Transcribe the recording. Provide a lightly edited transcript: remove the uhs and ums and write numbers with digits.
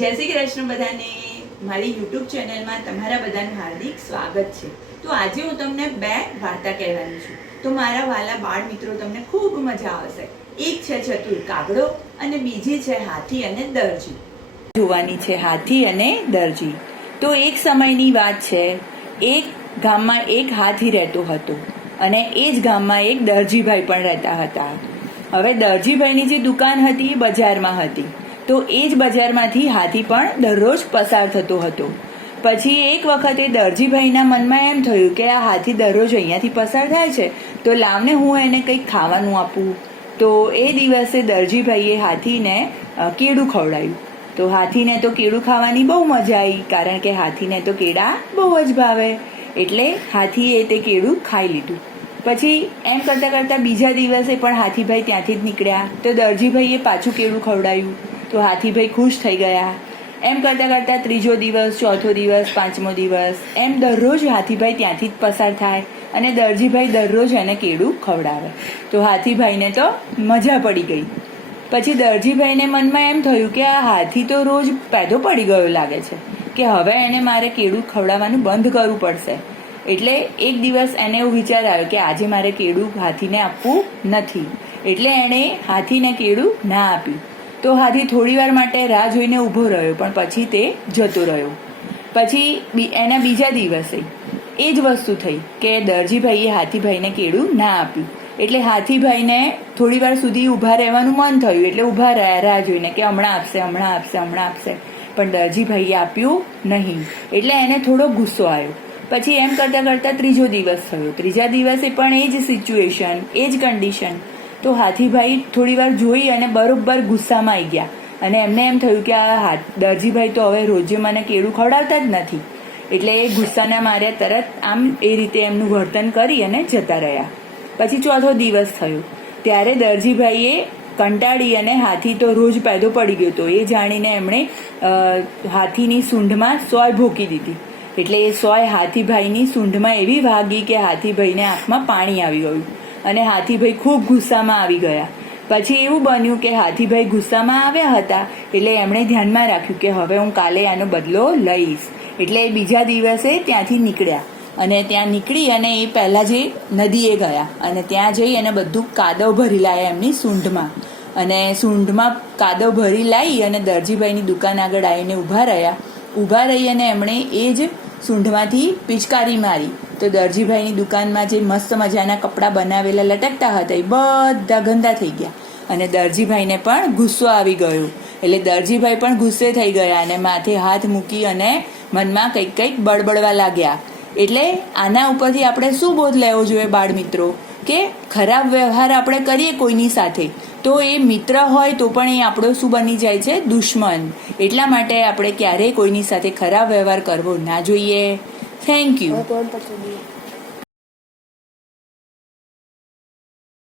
જય શ્રી કૃષ્ણ બધાને. મારી યુટ્યુબ ચેનલમાં તમારા બધાનું હાર્દિક સ્વાગત છે. તો આજે હું તમને બે વાર્તા કહેવાની છું. તો મારા વાલા બાળ મિત્રો તમને ખૂબ મજા આવશે. એક છે ચતુર કાગડો અને બીજી છે હાથી અને દરજી. જોવાની છે હાથી અને દરજી. તો એક સમયની વાત છે. એક ગામમાં એક હાથી રહેતો હતો અને એ જ ગામમાં એક દરજીભાઈ પણ રહેતા હતા. હવે દરજીભાઈની જે દુકાન હતી એ બજારમાં હતી. તો એ જ બજારમાંથી હાથી પણ દરરોજ પસાર થતો હતો. પછી એક વખતે દરજીભાઈના મનમાં એમ થયું કે આ હાથી દરરોજ અહીંયાથી પસાર થાય છે, તો લાવને હું એને કંઈક ખાવાનું આપું. તો એ દિવસે દરજીભાઈએ હાથીને કેળું ખવડાવ્યું. તો હાથીને તો કેળું ખાવાની બહુ મજા આવી, કારણ કે હાથીને તો કેળા બહુ જ ભાવે. એટલે હાથીએ તે કેળું ખાઈ લીધું. પછી એમ કરતાં કરતાં બીજા દિવસે પણ હાથીભાઈ ત્યાંથી જ નીકળ્યા. તો દરજીભાઈએ પાછું કેળું ખવડાવ્યું. તો હાથીભાઈ ખુશ થઈ ગયા. એમ કરતાં કરતાં ત્રીજો દિવસ, ચોથો દિવસ, પાંચમો દિવસ, એમ દરરોજ હાથીભાઈ ત્યાંથી જ પસાર થાય અને દરજીભાઈ દરરોજ એને કેળું ખવડાવે. તો હાથીભાઈને તો મજા પડી ગઈ. પછી દરજીભાઈને મનમાં એમ થયું કે આ હાથી તો રોજ પેદો પડી ગયો લાગે છે, કે હવે એને મારે કેળું ખવડાવવાનું બંધ કરવું પડશે. એટલે એક દિવસ એને એવું વિચાર આવ્યો કે આજે મારે કેળું હાથીને આપવું નથી. એટલે એણે હાથીને કેળું ના આપ્યું. તો હાથી થોડી વાર માટે રાહ જોઈને ઊભો રહ્યો, પણ પછી તે જતો રહ્યો. પછી એના બીજા દિવસે એ જ વસ્તુ થઈ કે દરજીભાઈએ હાથીભાઈને કેળું ના આપ્યું. એટલે હાથીભાઈને થોડી વાર સુધી ઊભા રહેવાનું મન થયું. એટલે ઊભા રહ્યા રાહ જોઈને કે હમણાં આપશે, હમણાં આપશે, હમણાં આપશે. પણ દરજીભાઈએ આપ્યું નહીં. એટલે એને થોડો ગુસ્સો આવ્યો. પછી એમ કરતાં કરતાં ત્રીજો દિવસ થયો. ત્રીજા દિવસે પણ એ જ સિચ્યુએશન, એ જ કન્ડિશન. તો હાથીભાઈ થોડી વાર જોઈ અને બરોબર ગુસ્સામાં આવી ગયા. અને એમને એમ થયું કે આ દરજીભાઈ તો હવે રોજે મને કેળું ખવડાવતા જ નથી. એટલે એ ગુસ્સાના માર્યા તરત આમ એ રીતે એમનું વર્તન કરી અને જતા રહ્યા. પછી ચોથો દિવસ થયો. ત્યારે દરજીભાઈએ કંટાળી અને હાથી તો રોજ પેદો પડી ગયો હતો એ જાણીને એમણે હાથીની સૂંઢમાં સોય ભોકી દીધી. એટલે એ સોય હાથીભાઈની સૂંઢમાં એવી વાગી કે હાથીભાઈને આંખમાં પાણી આવી ગયું અને હાથીભાઈ ખૂબ ગુસ્સામાં આવી ગયા. પછી એવું બન્યું કે હાથીભાઈ ગુસ્સામાં આવ્યા હતા, એટલે એમણે ધ્યાનમાં રાખ્યું કે હવે હું કાલે આનો બદલો લઈશ. એટલે બીજા દિવસે ત્યાંથી નીકળ્યા અને ત્યાં નીકળી અને એ પહેલાં જે નદીએ ગયા અને ત્યાં જઈ અને બધું કાદવ ભરી લાવ્યા એમની સૂંઢમાં. અને સૂંઢમાં કાદવ ભરી લાવી અને દરજીભાઈની દુકાન આગળ આવીને ઊભા રહ્યા. ઊભા રહી અને એમણે એ જ સૂંઢમાંથી પિચકારી મારી. તો દરજીભાઈની દુકાનમાં જે મસ્ત મજાના કપડાં બનાવેલા લટકતા હતા એ બધા ગંદા થઈ ગયા અને દરજીભાઈને પણ ગુસ્સો આવી ગયો. એટલે દરજીભાઈ પણ ગુસ્સે થઈ ગયા અને માથે હાથ મૂકી અને મનમાં કંઈક કંઈક બળબડવા લાગ્યા. એટલે આના ઉપરથી આપણે શું બોધ લેવો જોઈએ બાળ મિત્રો, કે ખરાબ વ્યવહાર આપણે કરીએ કોઈની સાથે તો એ મિત્ર હોય તો પણ એ આપણો શું બની જાય છે? દુશ્મન. એટલા માટે આપણે ક્યારેય કોઈની સાથે ખરાબ વ્યવહાર કરવો ના જોઈએ. Thank you.